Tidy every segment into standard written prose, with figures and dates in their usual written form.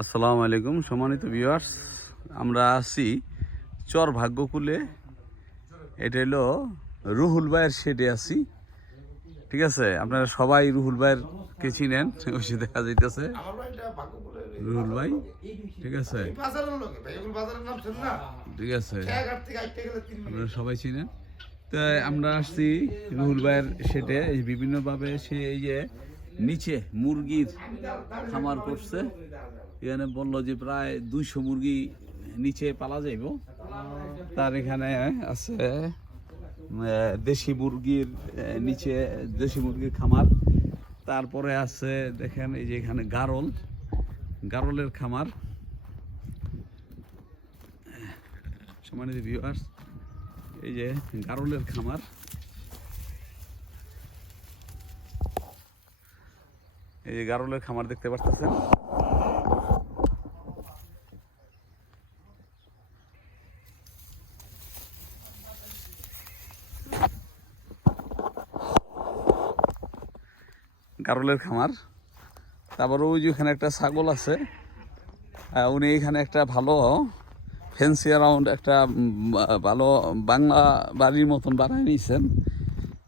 আসসালামু আলাইকুম সম্মানিত ভিউয়ার্স, আমরা আছি চর ভাগ্যকুলে। এটা হলো রুহুল ভাইয়ের শেডে আছি। ঠিক আছে, আপনারা সবাই রুহুল ভাইয়ের কে চিনেন, ওই যে দেখা যাইতেছে রুহুল ভাই। ঠিক আছে, ঠিক আছে, আপনারা সবাই চিনেন। তো আমরা আসছি রুহুল ভাইয়ের শেডে। বিভিন্নভাবে সে এই যে নিচে মুরগির খামার করছে। এখানে বললো যে প্রায় 200 মুরগি নিচে পালা যাইব। তার এখানে আছে দেশি মুরগির নিচে দেশি মুরগির খামার। তারপরে আছে দেখেন এই যে এখানে গারলের খামার। সম্মানিত ভিউয়ার্স, এই যে গারলের খামার। এই যে গারলের খামার দেখতে পাচ্ছেন। গারলের খামার। তারপরে ওই যে এখানে একটা ছাগল আছে। উনি এখানে একটা ভালো ফেন্সি অ্যারাউন্ড একটা ভালো বাংলা বাড়ির মতন বানায় নিয়েছেন।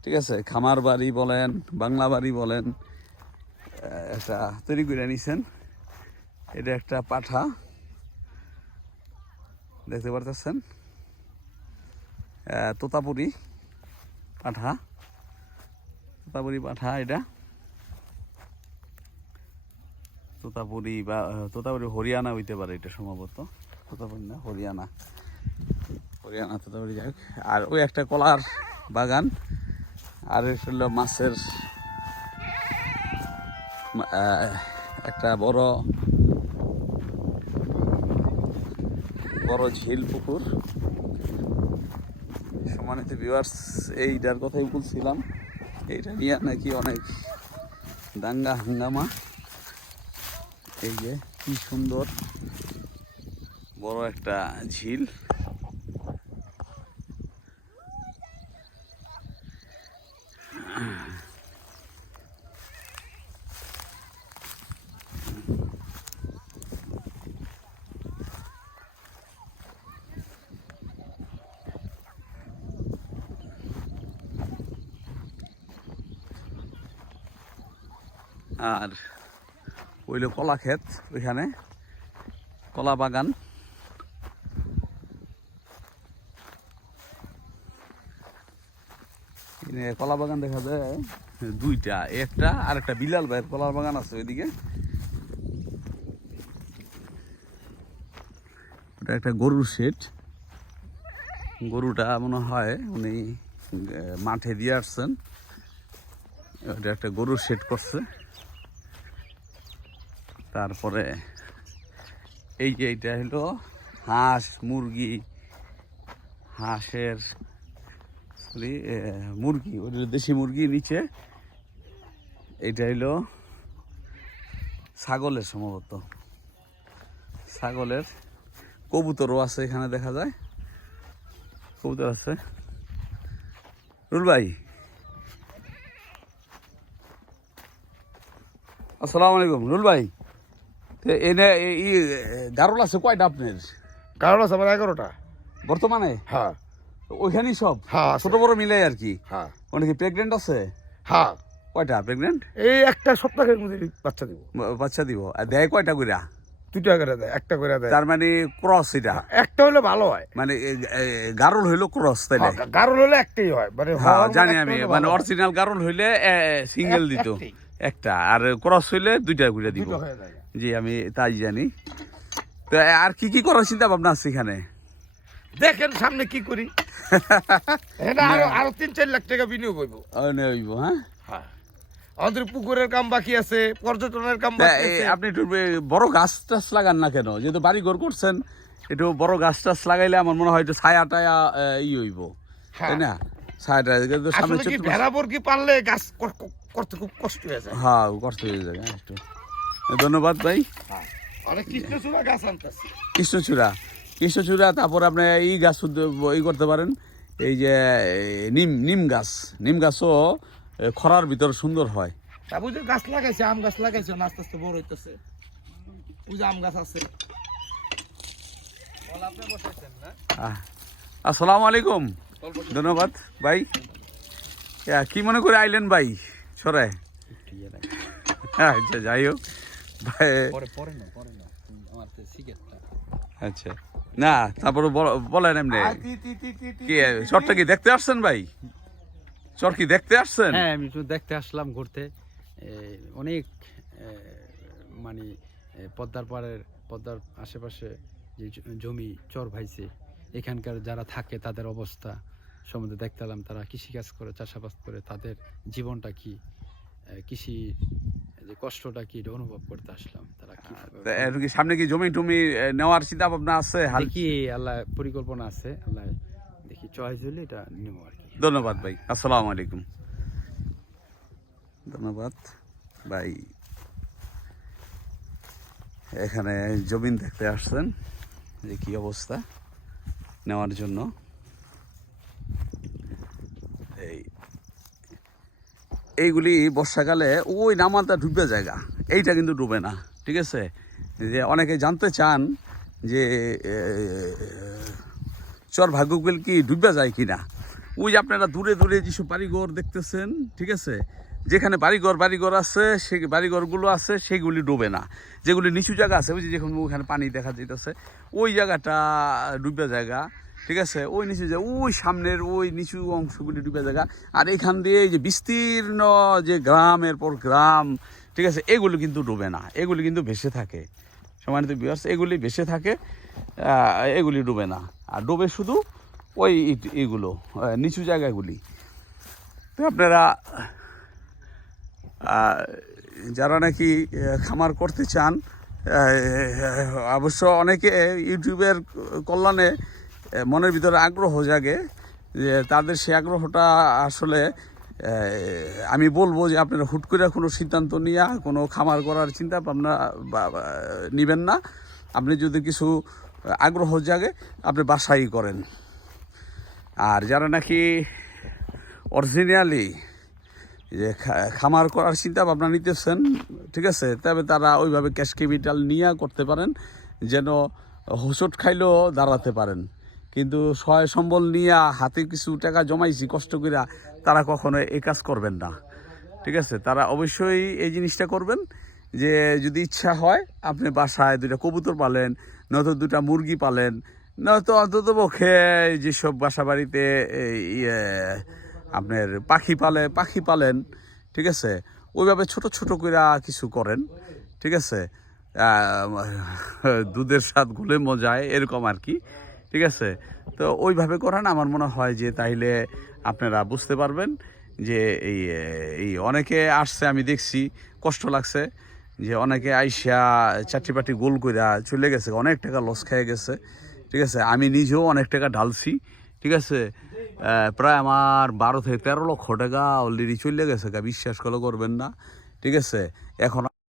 ঠিক আছে, খামার বাড়ি বলেন, বাংলা বাড়ি বলেন, একটা তৈরি করে নিয়েছেন। এটা একটা পাঠা দেখতে পারতেছেন, তোতাপুরি পাঠা। এটা তোতাপুরি বা তোতাপুরি হরিয়ানা হইতে পারে, এটা সম্ভবত তোতাপুরি না, হরিয়ানা তোতাপুরি। যাক, আর ওই একটা কলার বাগান, আর হলো মাছের একটা বড় ঝিল পুকুর। সম্মানিত ভিউয়ার্স, এইটার কথাই বলছিলাম, এইটা নিয়ে নাকি অনেক দাঙ্গা হাঙ্গামা। এই যে কি সুন্দর বড় একটা ঝিল। আর ওইল কলা ক্ষেত, ওইখানে কলা বাগান। কলা বাগান দেখা যায় দুইটা, একটা আর একটা বিলাল ভাইয়ের কলার বাগান আছে ওইদিকে। ওটা একটা গরুর শেড। গরুটা মনে হয় উনি মাঠে দিয়ে আসছেন। ওটা একটা গরুর শেড করছে। তারপরে এই যে এইটা হলো হাঁস মুরগি, হাঁসের মুরগি, ওটা দেশি মুরগি নিচে। এইটা হলো ছাগলের, সম্ভবত ছাগলের। কবুতরও আছে এখানে, দেখা যায় কবুতর আছে। রুল ভাই, আসসালামু আলাইকুম। রুল ভাই, এনে গারল আছে কয়টা আপনার? কারণ আছে আমার 11টা বর্তমানে। হ্যাঁ, ওইখানেই সব? হ্যাঁ, ছোট বড় মিলে আর কি। হ্যাঁ, অনেকে প্রেগনেন্ট আছে? হ্যাঁ। কয়টা প্রেগনেন্ট? এই একটা সপ্তাহের মধ্যে বাচ্চা দিব। বাচ্চা দিব। আর দেয় কয়টা কইরা? 2টা করে দেয়, একটা করে দেয়। তার মানে ক্রস এটা? একটা হলে ভালো হয়, মানে গারল হইলো ক্রস, তাইলে? গারল হলে একটাই হয়, মানে হ্যাঁ জানি আমি। মানে অরিজিনাল গারল হইলে সিঙ্গেল দিত একটা, আর ক্রস হইলে 2টা করে দিব। জি, আমি তাই জানি। তো আর কি কি করার চিন্তা ভাবনা আছে এখানে? দেখেন সামনে কি করি। আরো 3-4 লাখ টাকা বিনিয়োগ হইব। হ্যাঁ, হ্যাঁ। আমাদের পুকুরের কাম বাকি আছে, পর্যটনের কাম বাকি আছে। আপনি একটু বড় গাছ টাছ লাগান না কেন? যেহেতু বাড়ি ঘর করছেন, একটু বড় গাছ টাছ লাগাইলে আমার মনে হয় একটু ছায়া টায়া হইব, তাই না? ছায়াটা সামনে ভেড়া বর্গি পারলে গাছ করতে খুব কষ্ট হয়ে যায়। হ্যাঁ, কষ্ট হয়ে যায় একটু। ধন্যবাদ ভাই। অনেক কৃষ্ণচূড়া গাছ আনতেছি। কৃষ্ণচূড়া। তারপর আপনি এই গাছ করতে পারেন, এই যে নিম গাছও খরার ভিতর সুন্দর হয়। গাছ লাগাইছে, আম গাছ লাগাইছে, আস্তে আস্তে বড় হইতেছে। ওই যে আম গাছ আছে। আসসালামু আলাইকুম, ধন্যবাদ ভাই। কি মনে করে আইলেন ভাই সরাই? আচ্ছা, যাই হোক ভাই। আচ্ছা, না তারপরে বলেন এমনি কি চরটা কি দেখতে আসছেন ভাই? চর কি দেখতে আসছেন? হ্যাঁ, আমি তো দেখতে আসলাম ঘুরতে। অনেক মানে পদ্মার আশেপাশে যে জমি চর ভাইছে, এখানকার যারা থাকে তাদের অবস্থা সম্বন্ধে দেখতে এলাম। তারা কৃষিকাজ করে, চাষাবাদ করে, তাদের জীবনটা কি, কৃষি যে কষ্টটা কি, এটা অনুভব করতে আসলাম। তারা কি সামনে কি জমি টমি নেওয়ার চিন্তা ভাবনা আছে? দেখি, আল্লাহ পরিকল্পনা আছে, আল্লাহ দেখি চয়েস হলে এটা নেব আর কি। ধন্যবাদ ভাই, আসসালামু আলাইকুম। ধন্যবাদ ভাই, এখানে জমিন দেখতে আসছেন যে কি অবস্থা নেওয়ার জন্য। এইগুলি বর্ষাকালে ওই নামাটা ডুবে জায়গা, এইটা কিন্তু ডুবে না, ঠিক আছে? যে অনেকে জানতে চান যে চর ভাগ্যকুল কি ডুবে যায় কিনা। ওই যে আপনারা দূরে দূরে যেসব বাড়িঘর দেখতেছেন, ঠিক আছে, যেখানে বাড়িঘর আছে, সেই বাড়িঘরগুলো আছে, সেগুলি ডুবে না। যেগুলি নিচু জায়গা আছে, ওই যে যখন ওখানে পানি দেখা যাইতেছে, ওই জায়গাটা ডুবে জায়গা, ঠিক আছে? ওই নিচু জায়গা, ওই সামনের ওই নিচু অংশগুলি ডুবে জায়গা। আর এখান দিয়ে এই যে বিস্তীর্ণ যে গ্রামের পর গ্রাম, ঠিক আছে, এগুলো কিন্তু ডুবে না, এগুলি কিন্তু ভেসে থাকে। সম্মানিত ভিউয়ার্স, এগুলি ভেসে থাকে, এগুলি ডুবে না। আর ডুবে শুধু ওই এগুলো নিচু জায়গাগুলি। তো আপনারা যারা নাকি খামার করতে চান, অবশ্য অনেকে ইউটিউবের কল্যাণে মনের ভিতরে আগ্রহ জাগে, যে তাদের সেই আগ্রহটা আসলে আমি বলবো যে আপনারা হুট করে কোনো সিদ্ধান্ত নিয়ে কোনো খামার করার চিন্তা ভাবনা নেবেন না। আপনি যদি কিছু আগ্রহ জাগে, আপনি বাসাই করেন। আর যারা নাকি অরিজিনালি যে খামার করার চিন্তা ভাবনা নিতেছেন, ঠিক আছে, তবে তারা ওইভাবে ক্যাশ ক্যাপিটাল নিয়ে করতে পারেন, যেন হোঁচট খাইলেও দাঁড়াতে পারেন। কিন্তু সহায় সম্বল নিয়ে হাতে কিছু টাকা জমাইছি কষ্ট করে, তারা কখনো এই কাজ করবেন না, ঠিক আছে? তারা অবশ্যই এই জিনিসটা করবেন যে যদি ইচ্ছা হয় আপনি বাসায় 2টা কবুতর পালেন, নয়তো 2টা মুরগি পালেন, নয়তো অন্তত পক্ষে যেসব বাসা বাড়িতে আপনার পাখি পালেন, ঠিক আছে, ওইভাবে ছোট ছোট করে কিছু করেন, ঠিক আছে? দুধের স্বাদ ঘুলে মজায়, এরকম আর কি, ঠিক আছে? তো ওইভাবে করেন, আমার মনে হয় যে তাইলে আপনারা বুঝতে পারবেন যে এই অনেকে আসছে, আমি দেখছি কষ্ট লাগছে, যে অনেকে আইসা চারটি গোল কইরা চলে গেছে, অনেক টাকা লস খেয়ে গেছে, ঠিক আছে? আমি নিজেও অনেক টাকা ঢালছি, ঠিক আছে? প্রায় আমার 12 থেকে 13 লক্ষ টাকা অলরেডি চলে গেছে, বিশ্বাস করলে করবেন না, ঠিক আছে? এখন